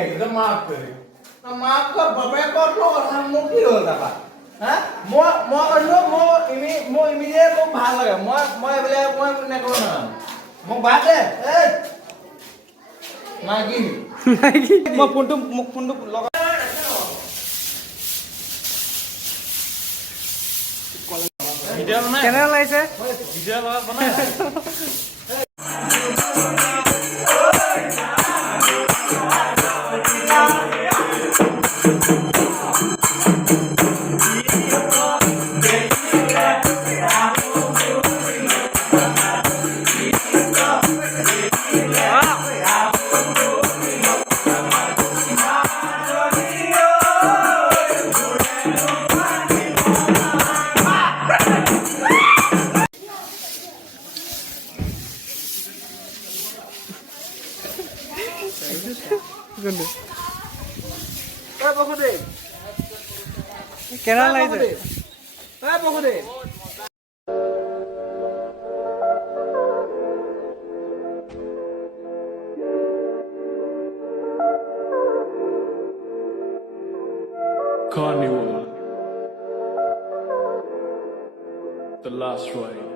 লাগিছে মাফ কৰি মাফ কৰ বাপে কৰ কথা মোক কি হ'ল তাৰপা হা মই কৈছো মই ইমিডিয়ে মোক ভাল লাগে মই এইবিলাক মই নকৰো না মোক বাদ দে এই মাগি মই ফোনটো মোক ফোনটো লগা ভিডিও বনাই কেনে লাগিছে ভিডিও লগা বনাই কেনা লাগিছে বহুদে Carnival, the last ride.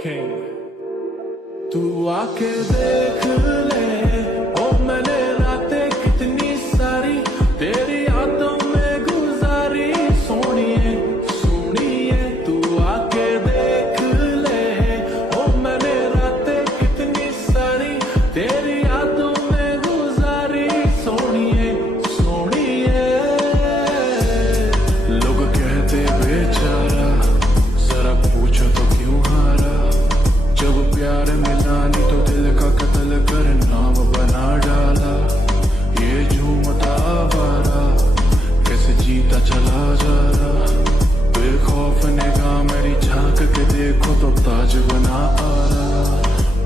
King, तू आके देख ले ओ मैंने रातें कितनी सारी तेरी यादों में गुजारी सोनिए सोनिए तू आके देख ले ओ मैंने रातें कितनी सारी तेरी यादों में गुजारी सोनिए सोनिए लोग कहते बेचारा जरा पूछो तो क्यों हारा जब प्यार मिला नहीं तो दिल का कत्ल कर नाम बना डाला ये झूमता आवारा कैसे जीता चला जा रहा बेखौफ निगाह मेरी झांक के देखो तो ताज बना आ रहा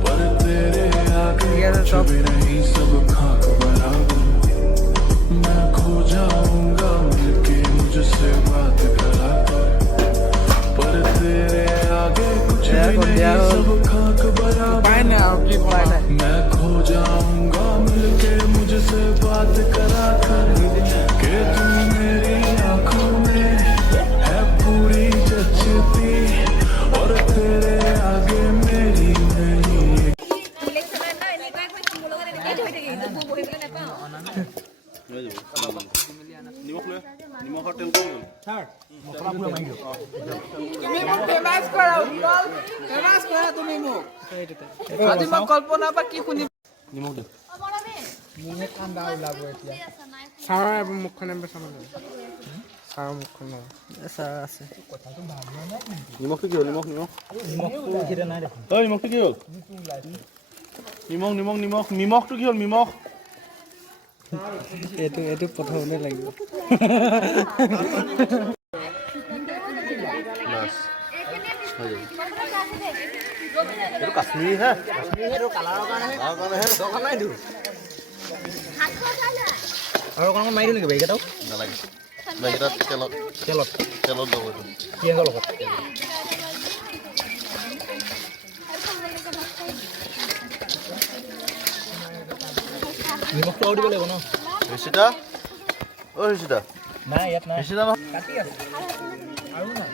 पर तेरे आगे कुछ भी नहीं सब खाक बराबर मैं खो जाऊंगा मिलके मुझसे बात करा कर पर तेरे आगे कुछ भी नहीं सब खाक बराबर मैं खो जाऊंगा मिलके मुझसे बात करा कर कि तू मेरी आंखों में है पूरी जचती और तेरे आगे मेरी नहीं কল্পনা বা কি শুনি ছাৰৰ মুখখন এবাৰ চাব লাগিব ছাৰৰ মুখখন ছাৰ আছে নিমখটো কি হ'ল নিমখটো কি হ'ল নিমখটো কি হ'ল নিমখ এইটো প্ৰথমতে লাগিব এইটো কাশ্মীৰী হে কালাৰৰ কাৰণে দৰকাৰ নাই দিওঁ আৰু অকণমান মাৰি দিওঁ নেকি বাইকেইটাও নালাগে বাইকেইটাত তেলত যাব এইটো পিঁয়াজৰ লগত নিমখটো আৰু দিব লাগিব ন ঋষিতা অ ঋষিতা নাই ইয়াত নাই ঋষিতা নহয় কাটি আছে আৰু নাই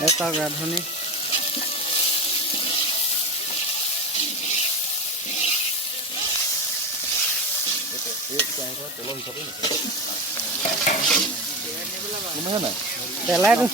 এটা ৰান্ধনি পেলাই দিওঁ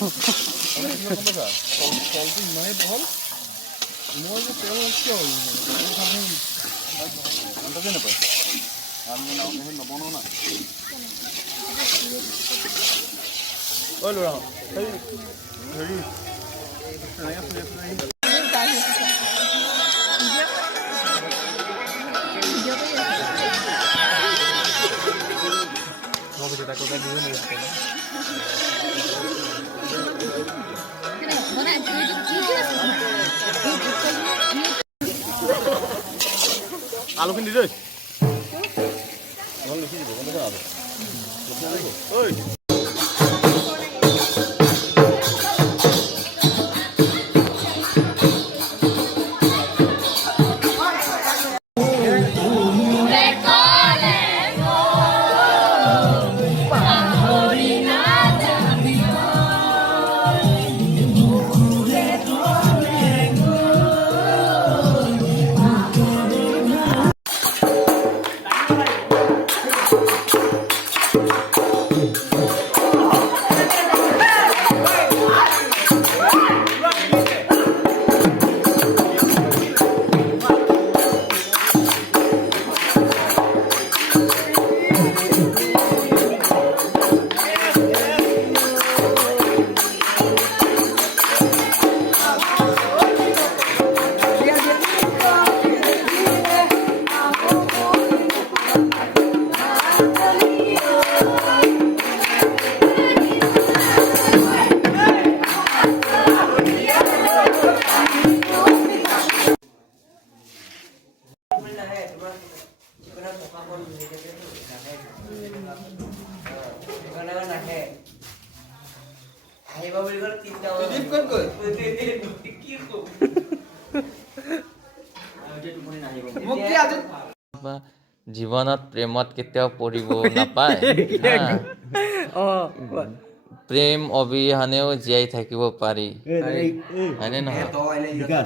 আলুখিনি দি দেই লিখি দিব গম পাইছা জীৱনত প্ৰেমত কেতিয়াও পৰিব নাপায় প্ৰেম অবিহনেও জীয়াই থাকিব পাৰি হয়নে নহয়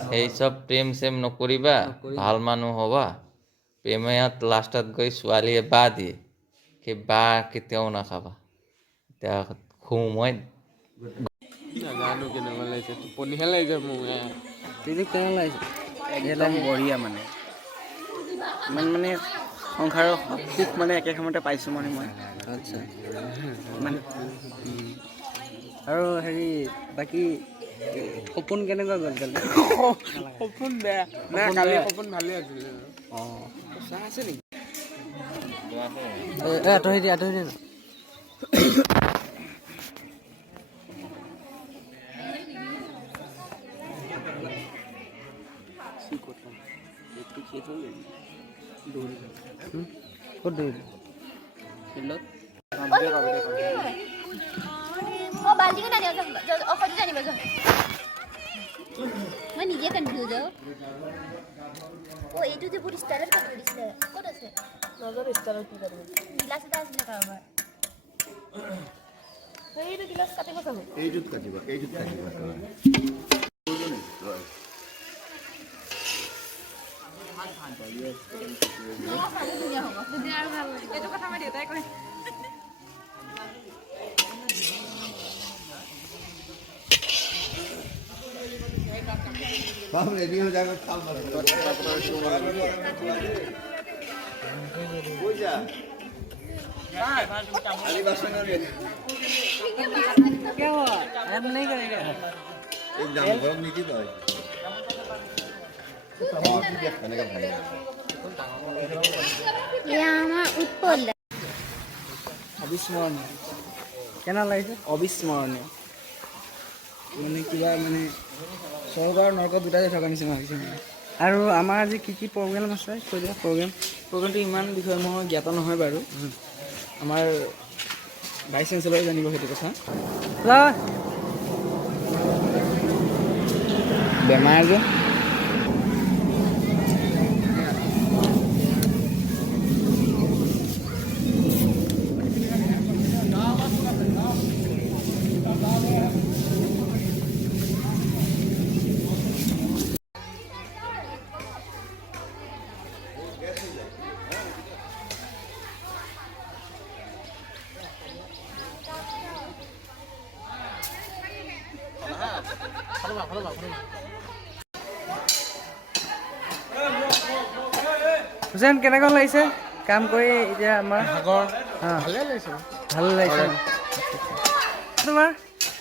সেই চব প্ৰেম চেম নকৰিবা ভাল মানুহ হ'বা প্ৰেমত লাষ্টত গৈ ছোৱালীয়ে বাহ দিয়ে সেই বাহ কেতিয়াও নাখাবা এতিয়া খুব মই নাজানো কেনেকুৱা লাগিছে টোপনিহে লাগিছে মোক কেনেকুৱা লাগিছে একদম বঢ়িয়া মানে ইমান মানে সংসাৰৰ সুখ মানে একে সময়তে পাইছোঁ মানে মই আচ্ছা ইমান আৰু হেৰি বাকী সপোন কেনেকুৱা গ'ল কালি সপোন বেয়া নাই কালি সপোন ভালেই আছিলে অঁ চাহ আছে নেকি আঁতৰি দিয়া না ক'ত দৌৰিলি ফিল্ডত বাল্টিখন আনি ঔষধ জানিব মই নিজে কনফিউজ এইটো যে বহুত ষ্টাইলত কাটি দিছিলে ক'ত আছে নাজানো ষ্টাইলত কি কাটিব গিলাচ এটা আছিলে কাৰোবাৰ সেইটো গিলাচ কাটিব চাব এইটোত কাটিব এইটো কথা মই দেউতাই কয় बाप रेडी हो जाएगा काम हो जा अली बसन और क्या हुआ हम नहीं करेंगे एक दाम गरम नीति तो मैंने कहा भाई আমাৰ উৎপল অবিস্মৰণীয় কেনে লাগিছে অবিস্মৰণীয় মানে কিবা মানে স্বৰ্গ আৰু নৰক দুটাতে থকা নিচিনা হৈছে মানে আৰু আমাৰ আজি কি প্ৰগ্ৰেম আছে কৈ দিয়া প্ৰগ্ৰেমটো ইমান বিষয়ে মই জ্ঞাত নহয় বাৰু আমাৰ ভাইচ চেঞ্চেলৰে জানিব সেইটো কথা বেমাৰ যে হুছেইন কেনেকুৱা লাগিছে কাম কৰি এতিয়া আমাৰ ভালে লাগিছে ভাল লাগিছে তোমাৰ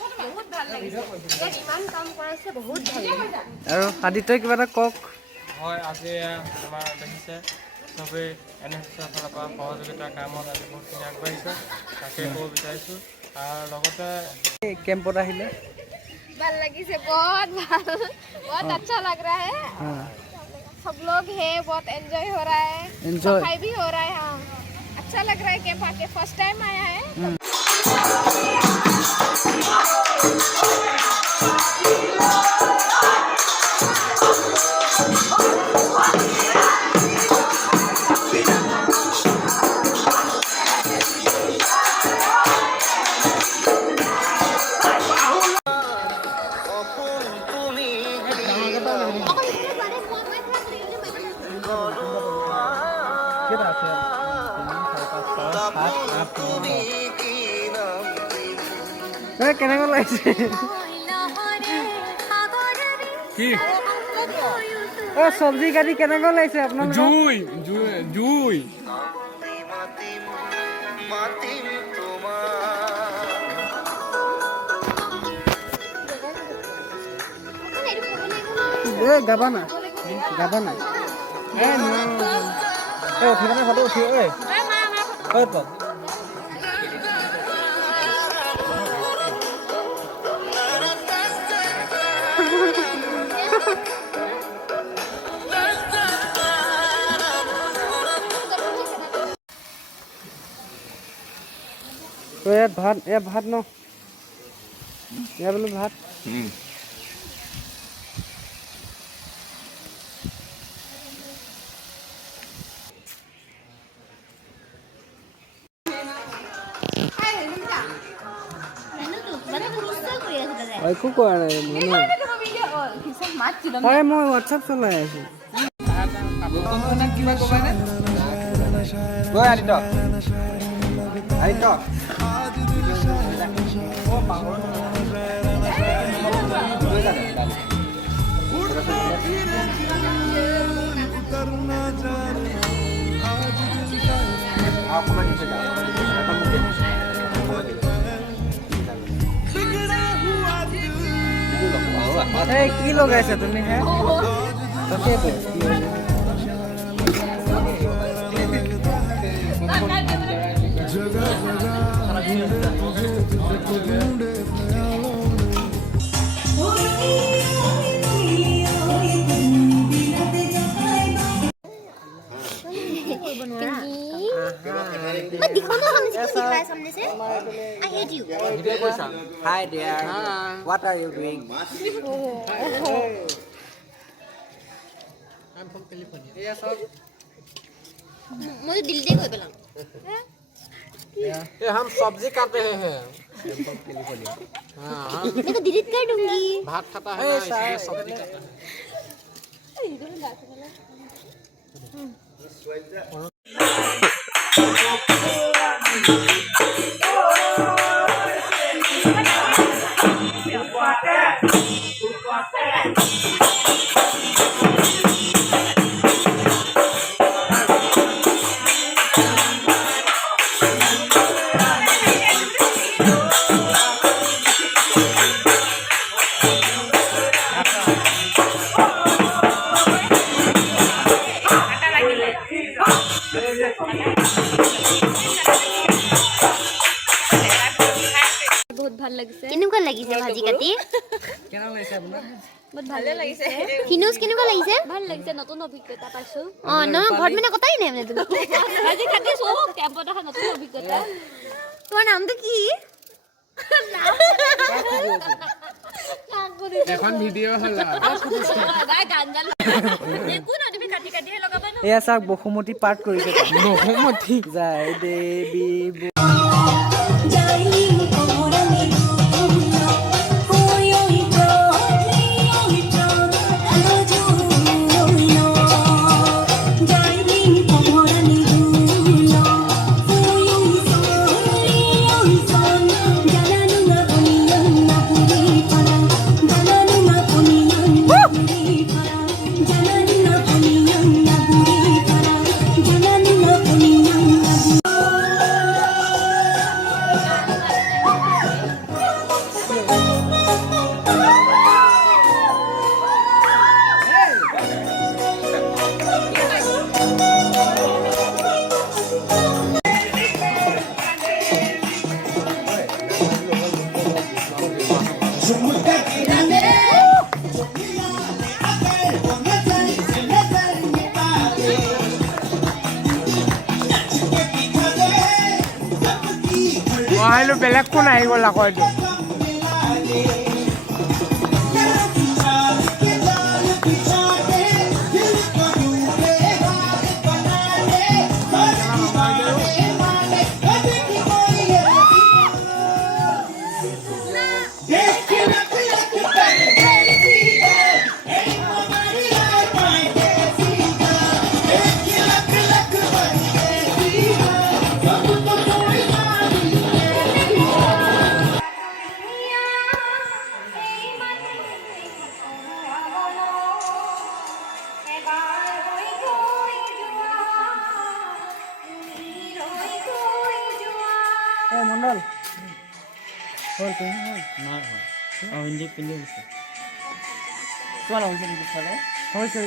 বহুত ভাল লাগিছে ইয়াত ইমান কাম কৰাইছে বহুত ভাল লাগিছে আৰু আদিত্যই কিবা এটা কওক হয় আজি আমাৰ দেখিছে চবেই NSSৰ ফালৰ পৰা সহযোগিতাৰ কামত আজি বহুতখিনি আগবাঢ়িছে তাকে ক'ব বিচাৰিছোঁ আৰু লগতে কেম্পত আহিলে ভাল লাগিছে बहुत ভাল बहुत अच्छा लग रहा है सब लोग हैं बहुत एंजॉय हो रहा है Enjoy. सफाई भी हो रहा है हाँ अच्छा लग रहा है कैंप आके फर्स्ट टाइम आया है কেনেকুৱা লাগিছে কি চব্জি কাটি কেনেকুৱা লাগিছে আপোনালোকৰ জুই জুই জুই গাবা না উঠিবানে ফটো উঠি ঐ ক'ত ইয়াত ভাত ন ইয়াত বোলো ভাত একো কৰা নাই হয় মই হোৱাটছআপ চলাই আছো কি লগাইছা তুমি হে তাকেতো Hi dear. What are you doing? I'm from California. Yes, sir. मुझे दिल दे कोई बलाऊं ये हम सब्जी काट रहे हैं मैं तो डिलीट कर दूंगी भात खाता है ना इसलिए सब्जी काट रहे हैं बहुत ভাল লাগিছে কেনেকুৱা লাগিছে ভাজি কাটি কেনেকুৱা লাগিছে আপোনাৰ বহুত ভালে লাগিছে ফিনুস কেনেকুৱা লাগিছে ভাল লাগিছে নতুন অভিজ্ঞতা পাইছো ন ঘৰত মানে কটাই নাই মানে তুমি ভাজি কাটি সব ক্যাম্পত এখন নতুন অভিজ্ঞতা তোমাৰ নামটো কি এখন ভিডিঅ' হলা গান গান একো না তুমি কাটি কাটি লগাবা ন এয়া চাওক বসুমতী পাঠ কৰিছে বসুমতী যায় দেৱী ভাবিলো বেলেগ কোন আহি গ'ল আকৌ এইটো মণ্ডল হ'ল তুমি হ'ল নাই হিন্দী পিন্ধি গৈছে তোমাৰ হৈছে নেকি চালে হৈছে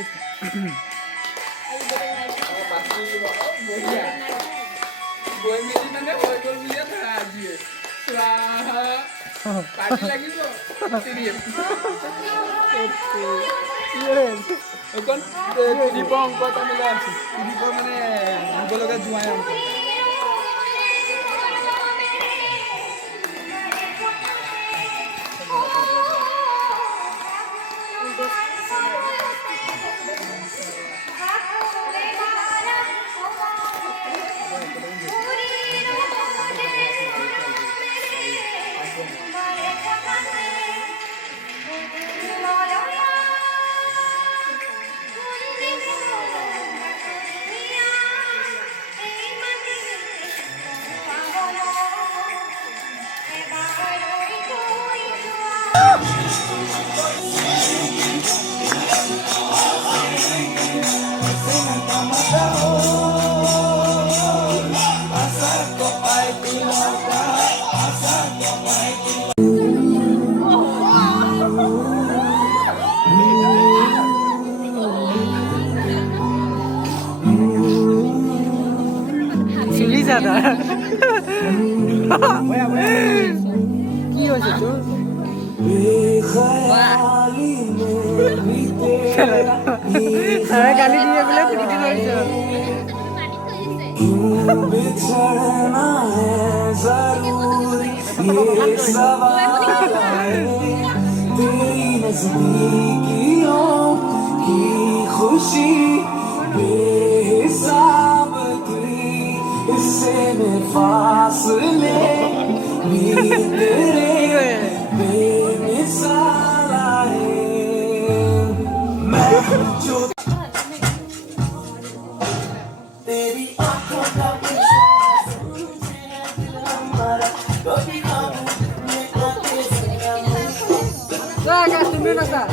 দাদা কি হৈছে তোৰ গালি দিয়ে বোলে ফুটি ধৰিছে खुशी बेहिसाब थी इससे में फासले भी तेरे बेमिसाल आए मैं जो तेरी आंखों का विश्वास तुझे दिल हमारा कभी काबू में आके Saga, তুমি না স্যার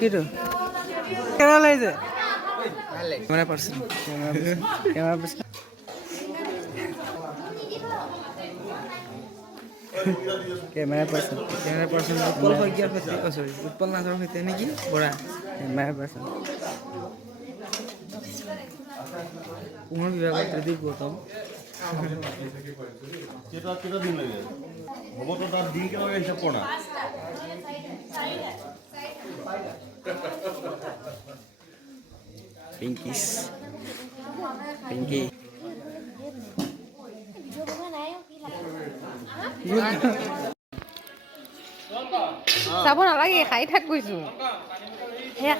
কিটো কেনেকুৱা লাগিছে camera person camera person Utpal শইকীয়াৰ সৈতে চৰি উৎপল নাথৰ সৈতে নেকি বৰা কেমেৰা পাৰ্চন পুনৰ বিভাগত ত্ৰিদীপ গৌতম কেইটা দিন লাগে হ'ব তো তাত দিন কেনেকৈ হিচাপ কৰা পিংকি চাব নালাগে খাই থাক কৈছো সেয়া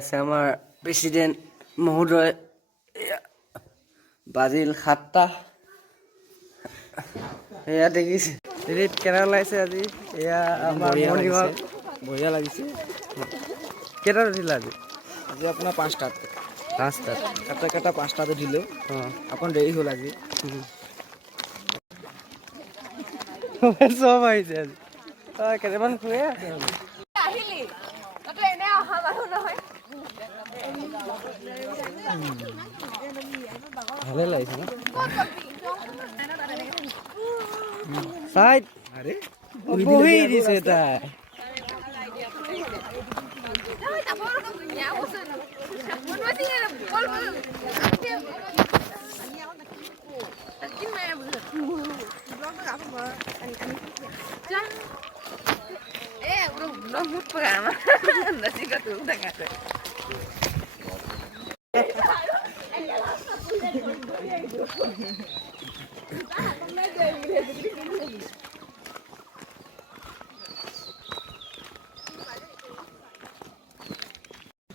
আছে আমাৰ প্ৰেচিডেণ্ট মহোদয় বাজিল 7টা এয়া দেখিছে দিল্লীত কেনেকুৱা লাগিছে আজি এয়া আমাৰ মৰ্ণিঙৰ বঢ়িয়া লাগিছে কেইটাত উঠিলা আজি আজি আপোনাৰ 5টাত 5টাত এটা 5টাত উঠিলোঁ অকণ দেৰি হ'ল আজি চব আহিছে আজি কেইটামান শুয়ে আছে ভালে লাগিছে ন চাই আরে বহি দিছে তাই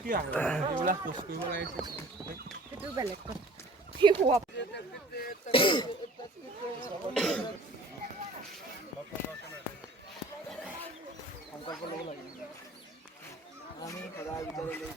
কি আহে এইবিলাক পোষ্ট কৰিব লাগিছে সেইটো বেলেগ কথা কি হোৱা আমি সদায় ভিতৰলৈ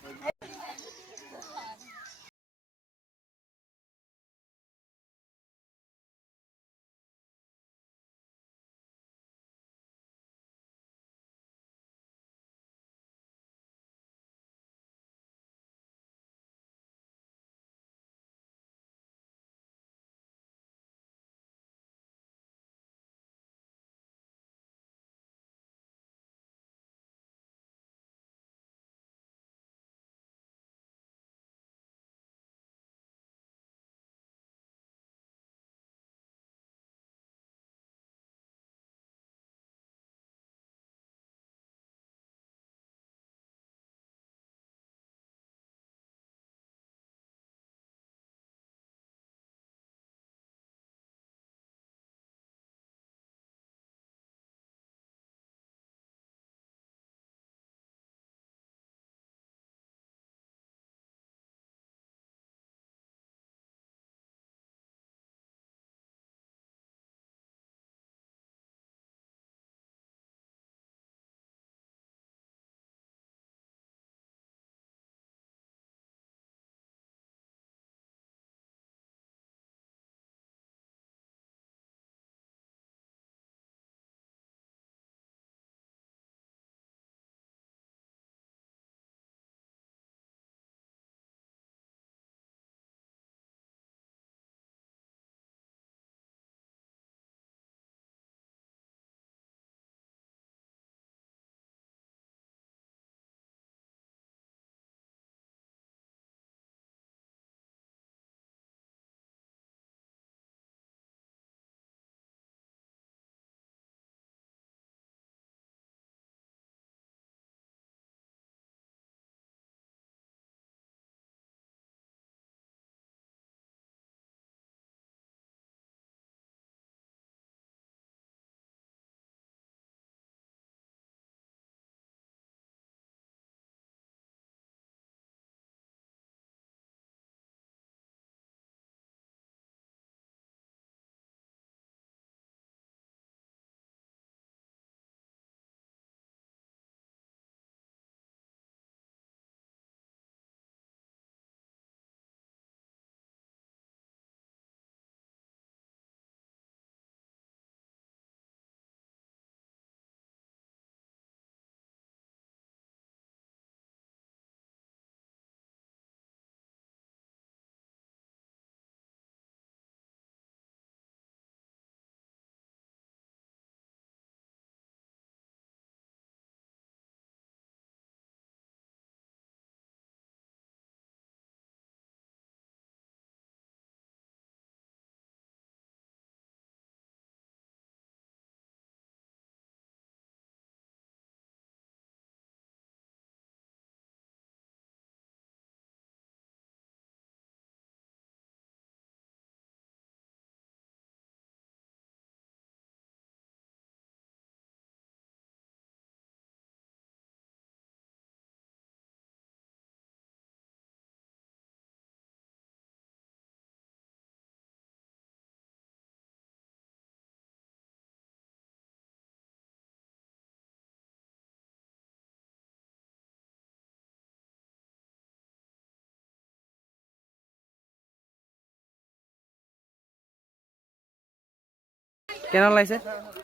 কেনে লাগিছে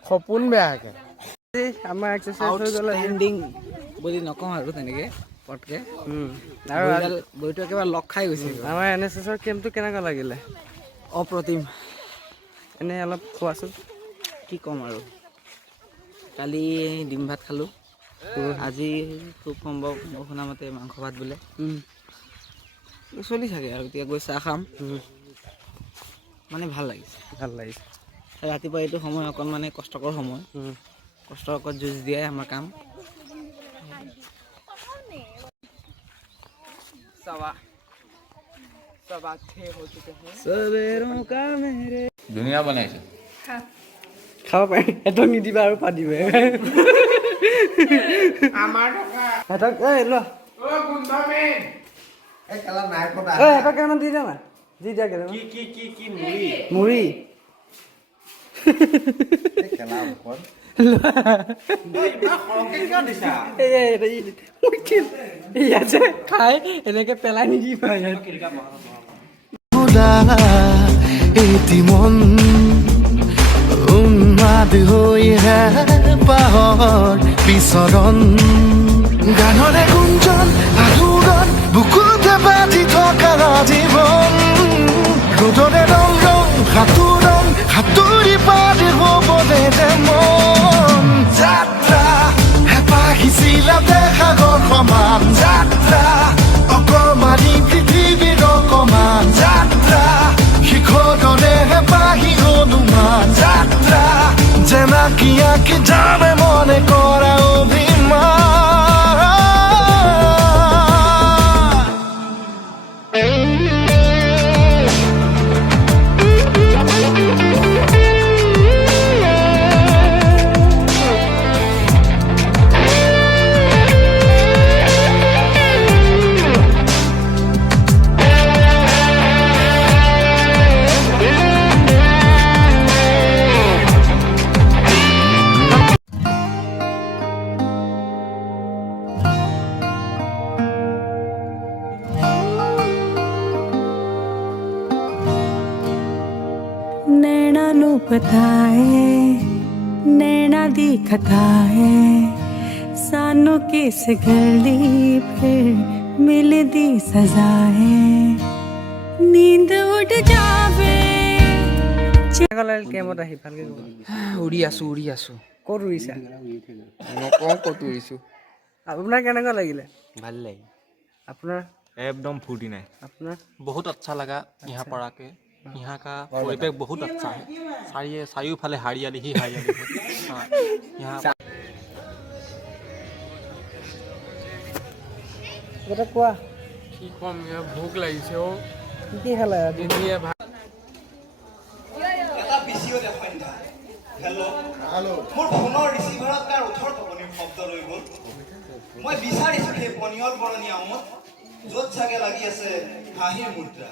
সপোন বেয়াকে আমাৰ এক্সাৰচাইজ হৈ গ'ল আউটষ্টেণ্ডিং বুলি নকওঁ আৰু তেনেকৈ পটকৈ আৰু বডিটো একেবাৰে লগ খাই গৈছে আমাৰ NSSৰ কেম্পটো কেনেকুৱা লাগিলে অপ্ৰতিম এনেই অলপ খোৱাচোন কি ক'ম আৰু কালি ডিম ভাত খালোঁ আজি খুব সম্ভৱ মই শুনামতে মাংস ভাত বোলে চলি থাকে আৰু এতিয়া গৈ চাহ খাম মানে ভাল লাগিছে ৰাতিপুৱা এইটো সময় অকণ মানে কষ্টকৰ সময় কষ্টৰ ওপৰত যুঁজ দিয়াই আমাৰ কাম ধুনীয়া বনাইছে খাব পাৰি সিহঁতক নিদিবা আৰু পাতিবে সিহঁতক এই লোৱা সিহঁতক কেইটামান দি দিয়া না দি দিয়া কেইটামান মুড়ি ইয়াতে খাই এনেকে পেলাই নিদিবা এটি মন উন্মাদ হৈহে পাহৰ বিচৰণ গানৰে গুঞ্জন আলোড়ন বুকুতে বাজি থকা জীৱন ৰ'দৰে ৰং ৰং সাঁতুৰি পাৰি হ'বলে যে মন যাত্ৰা হেঁপাহিছিলা সাগৰ সমান যাত্ৰা অকমানি পৃথিৱীৰ অকমান যাত্ৰা শিখৰৰে হেঁপাহি অনুমান যাত্ৰা জেনাকি আঁকি যাবে মনে কৰা অভিমান नैना नु पताए नैना दिखताए सानू किस गली फिर मिलदी सजाए नींद उड़ जावे কেম্পত আহি ভালকে ক'ব উৰি আছোঁ ক'ত উৰিছা নকওঁ ক'ত উৰিছোঁ আপোনাৰ কেনেকুৱা লাগিলে ভাল লাগে আপোনাৰ एकदम फूटी नहीं আপোনাৰ बहुत अच्छा लगा यहाँ पर आके यहाँ का परिवेश बहुत अच्छा है चारियोफाले हरियाली ही हरियाली है हाँ, यहाँ এটা কোৱা কি কম ভোক লাগিছে অ কি খালা দিদিয়ে ভাত এটা পিচিও দেখাই না হেল্ল' মোৰ ফোনৰ ৰিচিভাৰত তাৰ ওঠৰ কপনিৰ শব্দ লৈ গ'ল মই বিচাৰিছোঁ সেই পনিয়ল বৰণী আমত য'ত চাগে লাগি আছে হাঁহিৰ মুদ্ৰা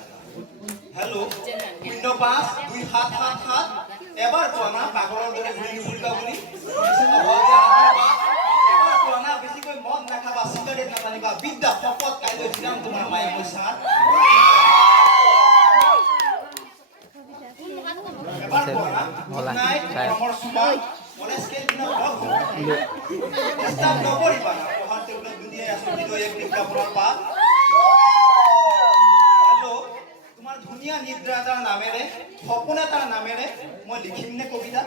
হেল্ল' 052777 এবাৰ কোৱা না পাগলৰ দৰে ঘূৰি নুফুৰিবা বুলি এবাৰ কোৱা না বেছিকৈ মদ নাখাবা চিগাৰেট নাটানিবা বিদ্যা শপত কাইলৈ দিলাম তোমাৰ মায়ে মই চাত এবাৰ কোৱা না গুড নাইট গৰমৰ সময় কলেজ কেইদিনত লগ হ'ব ডিষ্টাৰ্ব নকৰিবা না পঢ়াৰ টেবুলত দুনিয়াই আছোঁ হৃদয় এক বিজ্ঞাপনৰ পাত তোমাৰ ধুনীয়া নিদ্ৰা এটাৰ নামেৰে সপোন এটাৰ নামেৰে মই লিখিম নে কবিতা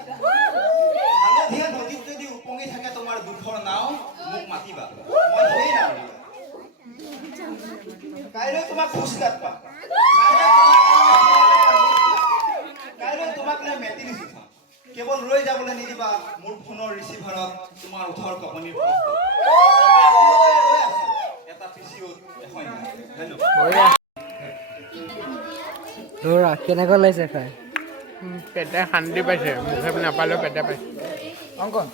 হালধীয়া নদীত যদি উপঙি থাকে তোমাৰ দুখৰ নাও মোক মাতিবা মই সেই নাও কাইলৈ তোমাক খোজকাত পাম কাইলৈ তোমাক লৈ মেটি লিখি থম কেৱল ৰৈ যাবলৈ নিদিবা মোৰ ফোনৰ ৰিচিভাৰত তোমাৰ ওঠৰ কপনিৰ শব্দ ৰৈ আছো এটা পিচিঅ'ত এখন ধন্যবাদ ধৰা কেনেকুৱা লাগিছে খাই পেটে শান্তি পাইছে মুখে নাপালেও পেটে পাইছে অংকন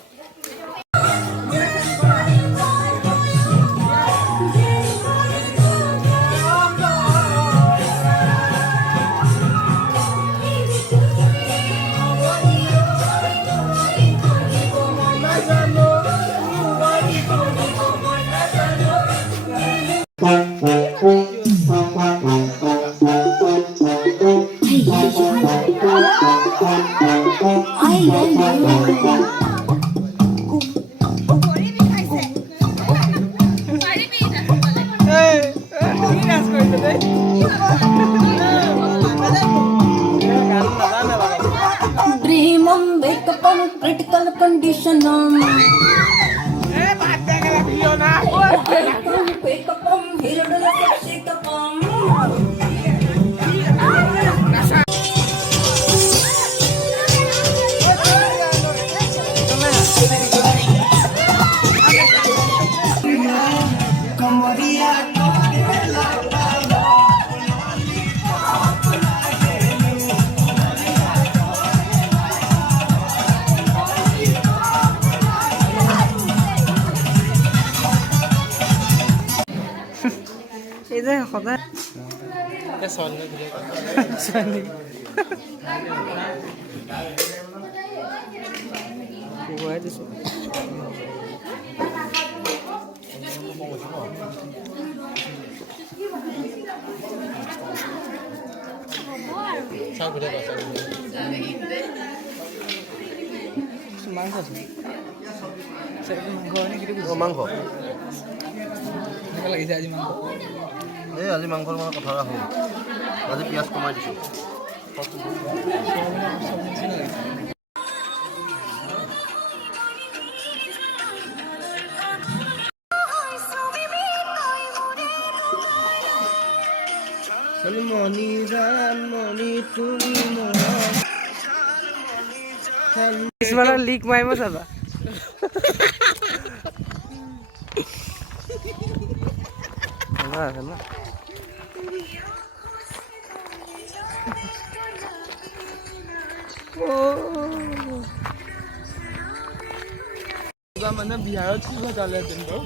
I सनम এই যে সদায় খুৱাই দিছোঁ মাংস আছে মাংস কেনেকুৱা লাগিছে আজি মাংস এই আজি মাংসৰ মানে কথা এটা হ'ল আজি পিঁয়াজ কমাই দিছোঁ কিছুমানৰ লিক মাৰিব চাবা আছে ন মানে বিহাৰত কি ঘটালেহেঁতেন বাৰু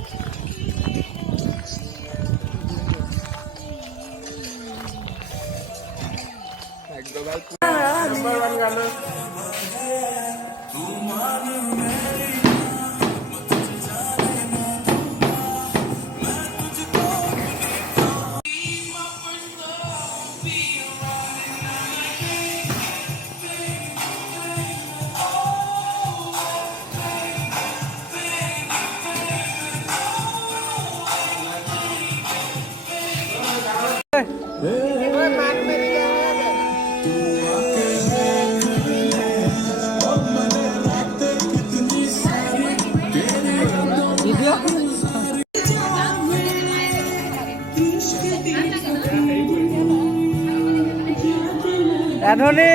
ৰাধনী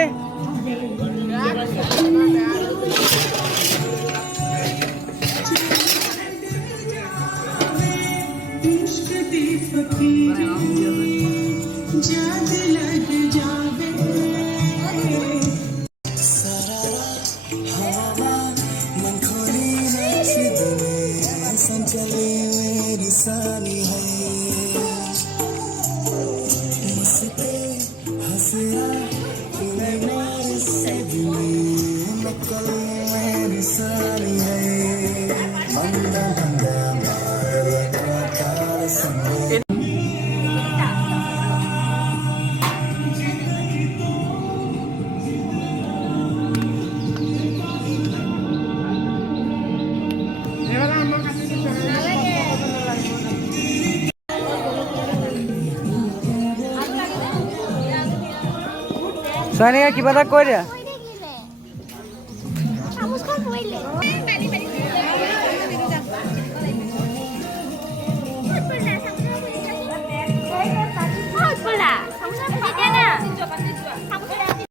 ছোৱালীয়ে কিবা এটা কৈ দিয়া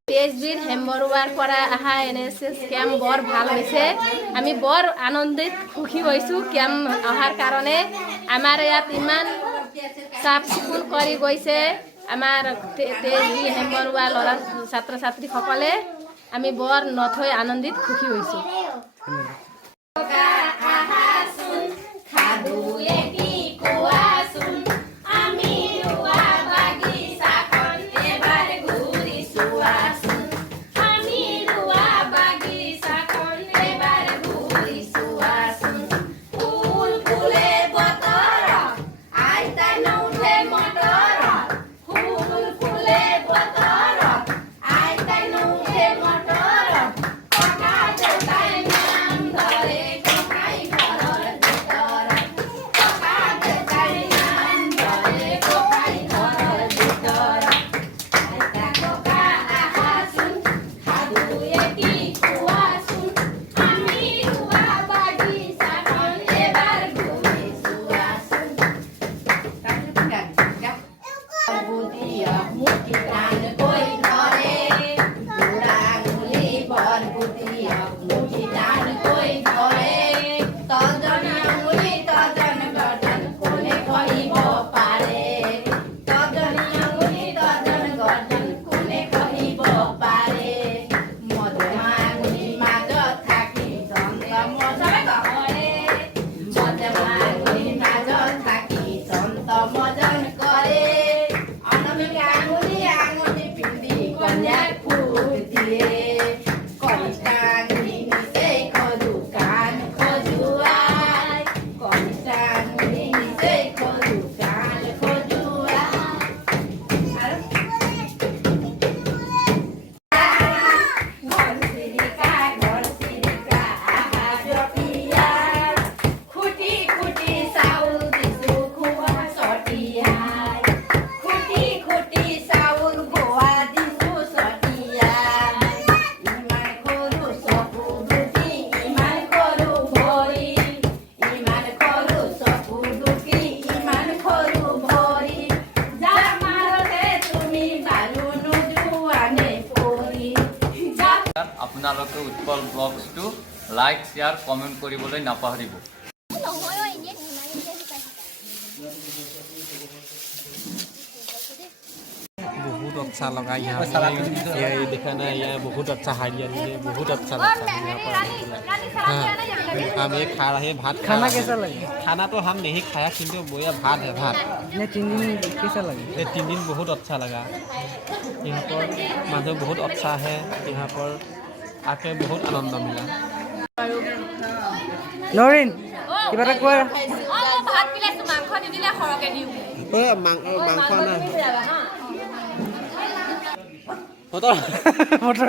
PHBৰ হেমবৰুৱাৰ পৰা অহা NSS কেম্প বৰ ভাল হৈছে আমি বৰ আনন্দিত সুখী হৈছোঁ কেম্প অহাৰ কাৰণে আমাৰ ইয়াত ইমান চাফ চিকুণ কৰি গৈছে আমাৰ PHB হেমবৰুৱা ল'ৰা ছাত্ৰ ছাত্ৰীসকলে আমি বৰ নথৈ আনন্দিত সুখী হৈছোঁ লাইক শ্বেয়াৰ কমেণ্ট কৰিবলৈ নাপাহৰিব। बहुत अच्छा लगा यहाँ ये देखा ना यहाँ बहुत अच्छा हरियाली है, बहुत अच्छा लगता है यहाँ पर आने के लिए। हाँ, हम ये खा रहे हैं भात। खाना कैसा लगे? खाना तो हम नहीं खाया किंतु बोया भात है भात। ये 3 दिन कैसा लगे? ये 3 दिन बहुत अच्छा लगा। यहाँ पर माधव बहुत अच्छा है, यहाँ पर आके बहुत आनंद मिला। নৰিন কিবা এটা কোৱা। ভাত বিলাইছো মাংস নিদিলে সৰহকে দিওঁ मांग ना মটৰ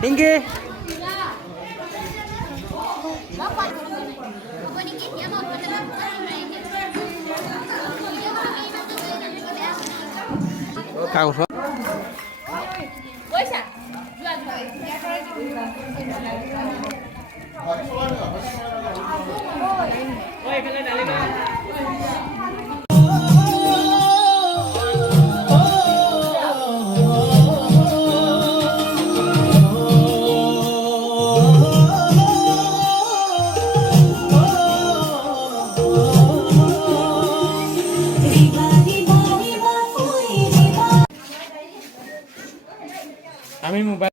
পিংকি কাগজ পইচা আমি মোবাইল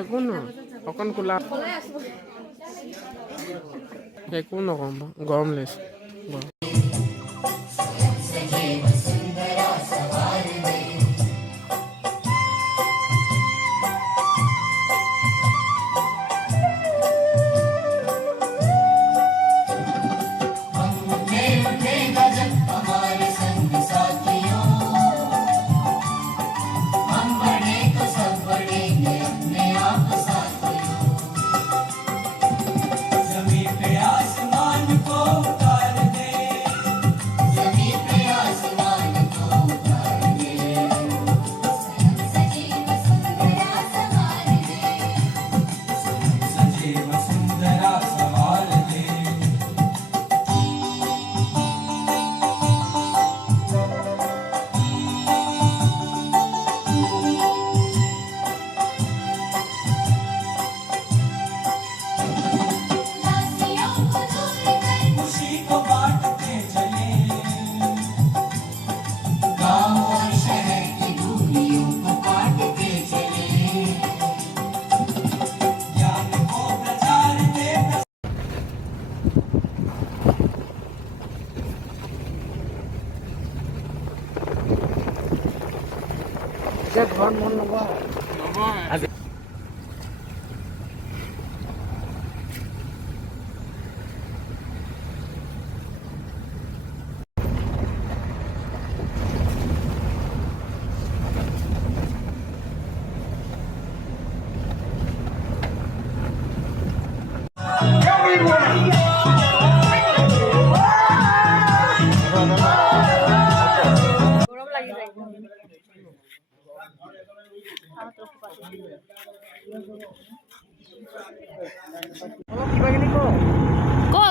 একো নহয় অকণ কোলা একো নকম গৰম লাগিছে ঘৰত মন নবহে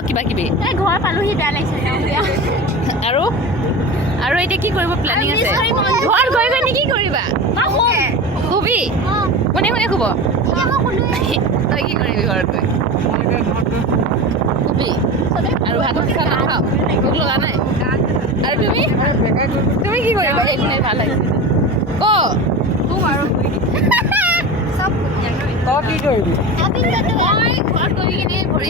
কিবা কিবি ঘৰ পালোহি বেয়া লাগিছে আৰু আৰু এতিয়া কি কৰিব প্লেনিং আছে ঘৰ গৈ গৈ কি কৰিবা শুবি কোনে কোনে শুব তই কি কৰিবি ঘৰত গৈ শুবি আৰু ভাত খাই নাখাওঁ ভোক লগা নাই আৰু তুমি কি কৰিবা এইখনে ভাল লাগিছে তই কি কৰিবি মই ঘৰত গৈ কিনে ভৰি